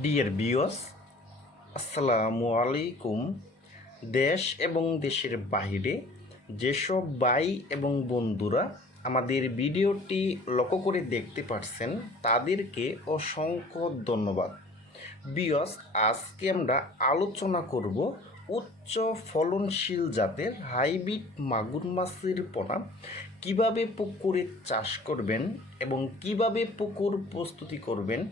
Deer বিয়স আসসালামু আলাইকুম। দেশ এবং দেশের বাইরে যেসব ভাই এবং বন্ধুরা আমাদের ভিডিওটি লক্ষ্য করে দেখতে পারছেন, তাদেরকে অসংখ্য ধন্যবাদ। বিয়স আজকে আমরা আলোচনা করব উচ্চ ফলনশীল জাতের হাইব্রিড মাগুর মাছের পোনা, কীভাবে পুকুরে চাষ করবেন এবং কীভাবে পুকুর প্রস্তুতি করবেন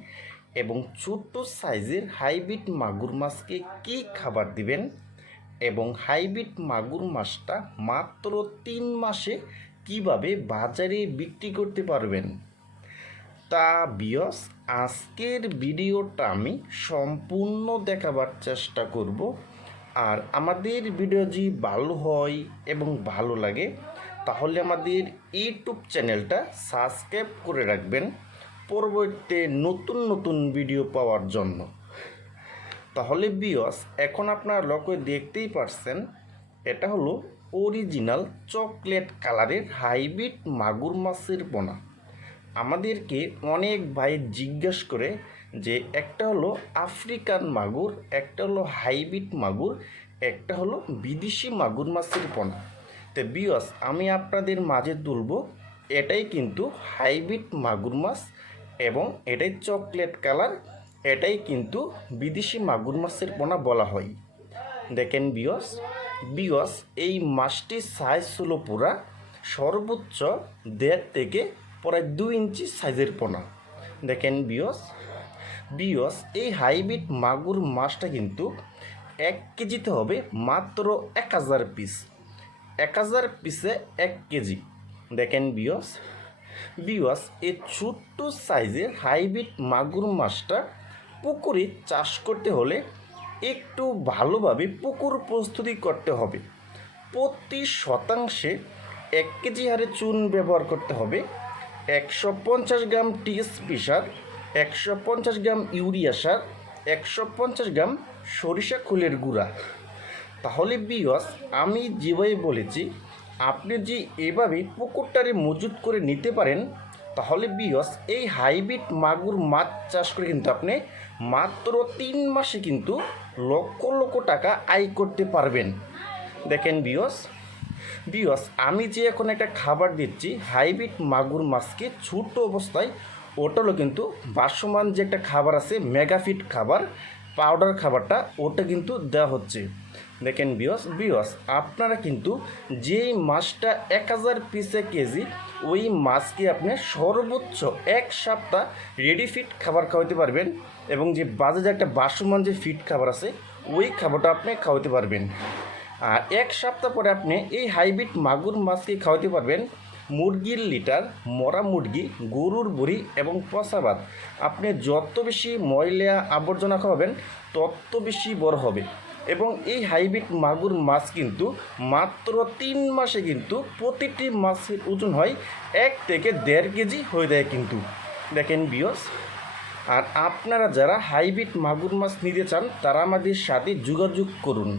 এবং ছোট্ট সাইজের হাইব্রিড মাগুর মাছকে কী খাবার দিবেন? এবং হাইব্রিড মাগুর মাছটা মাত্র তিন মাসে কীভাবে বাজারে বিক্রি করতে পারবেন? তা বিয়স, আজকের ভিডিওটা আমি সম্পূর্ণ দেখাবার চেষ্টা করব। আর আমাদের ভিডিও যদি ভালো হয় এবং ভালো লাগে, তাহলে আমাদের ইউটিউব চ্যানেলটা সাবস্ক্রাইব করে রাখবেন। পরবর্তীতে নতুন নতুন ভিডিও পাওয়ার জন্য। তাহলে বিয়স এখন আপনারা লক্ষ্য দেখতেই পারছেন, এটা হলো অরিজিনাল চকলেট কালারের হাইব্রিড মাগুর মাছের পোনা। আমাদেরকে অনেক ভাই জিজ্ঞেস করে যে, একটা হলো আফ্রিকান মাগুর, একটা হলো হাইব্রিড মাগুর, একটা হলো বিদেশি মাগুর মাছের পোনা। তো বিয়স আমি আপনাদের মাঝে তুলব, এটাই কিন্তু হাইব্রিড মাগুর মাছ এবং এটাই চকলেট কালার, এটাই কিন্তু বিদেশি মাগুর মাছের পোনা বলা হয়। দেখেন বিয়স বিয়স এই মাছটির সাইজ হলো পুরা সর্বোচ্চ দেড় থেকে প্রায় দুই ইঞ্চি সাইজের পোনা। দেখেন বিয়স বিয়স এই হাইব্রিড মাগুর মাছটা কিন্তু এক কেজিতে হবে মাত্র এক হাজার পিস এক হাজার পিসে এক কেজি। দেখেন বিয়স বিয়স এই ছোট্ট সাইজের হাইব্রিড মাগুর মাছটা পুকুরে চাষ করতে হলে একটু ভালোভাবে পুকুর প্রস্তুতি করতে হবে। প্রতি শতাংশে এক কেজি হারে চুন ব্যবহার করতে হবে। একশো পঞ্চাশ গ্রাম টিএসপি সার, একশো পঞ্চাশ গ্রাম ইউরিয়া সার, একশো পঞ্চাশ গ্রাম সরিষা খোলের গুঁড়া। তাহলে বিয়স আমি যেভাবে বলেছি আপনি যে এভাবে পুকুরটারে মজুত করে নিতে পারেন, তাহলে বিয়স, এই হাইব্রিড মাগুর মাছ চাষ করে কিন্তু আপনি মাত্র তিন মাসে কিন্তু লক্ষ লক্ষ টাকা আয় করতে পারবেন। দেখেন বিয়স বিয়স, আমি যে এখন একটা খাবার দিচ্ছি, হাইব্রিড মাগুর মাছকে ছোট অবস্থায় ওটা হলো কিন্তু বাসমান যে একটা খাবার আছে, মেগাফিট খাবার পাউডার খাবারটা ওটা কিন্তু দেওয়া হচ্ছে। দেখেন বিয়স বিয়স আপনারা কিন্তু যেই মাছটা এক হাজার পিসে কেজি, ওই মাছকে আপনি সর্বোচ্চ এক সপ্তাহ রেডি ফিট খাবার খাওয়াতে পারবেন এবং যে বাজারে একটা বাসমান যে ফিট খাবার আছে, ওই খাবারটা আপনি খাওয়াতে পারবেন। আর এক সপ্তাহ পরে আপনি এই হাইব্রিড মাগুর মাছকে খাওয়াতে পারবেন। মুরগির লিটার, মরা মুরগি, গরুর বুড়ি এবং ভাত আপনি যত বেশি ময়লা আবর্জনা খাওয়াবেন, তত বেশি বড় হবে। এবং এই হাইব্রিড মাগুর মাছ কিন্তু মাত্র তিন মাসে কিন্তু প্রতিটি মাছের ওজন হয় এক থেকে দেড় কেজি হয়ে যায় কিন্তু। দেখেন বিয়স আর আপনারা যারা হাইব্রিড মাগুর মাছ নিতে চান, তারা আমাদের সাথে যোগাযোগ করুন।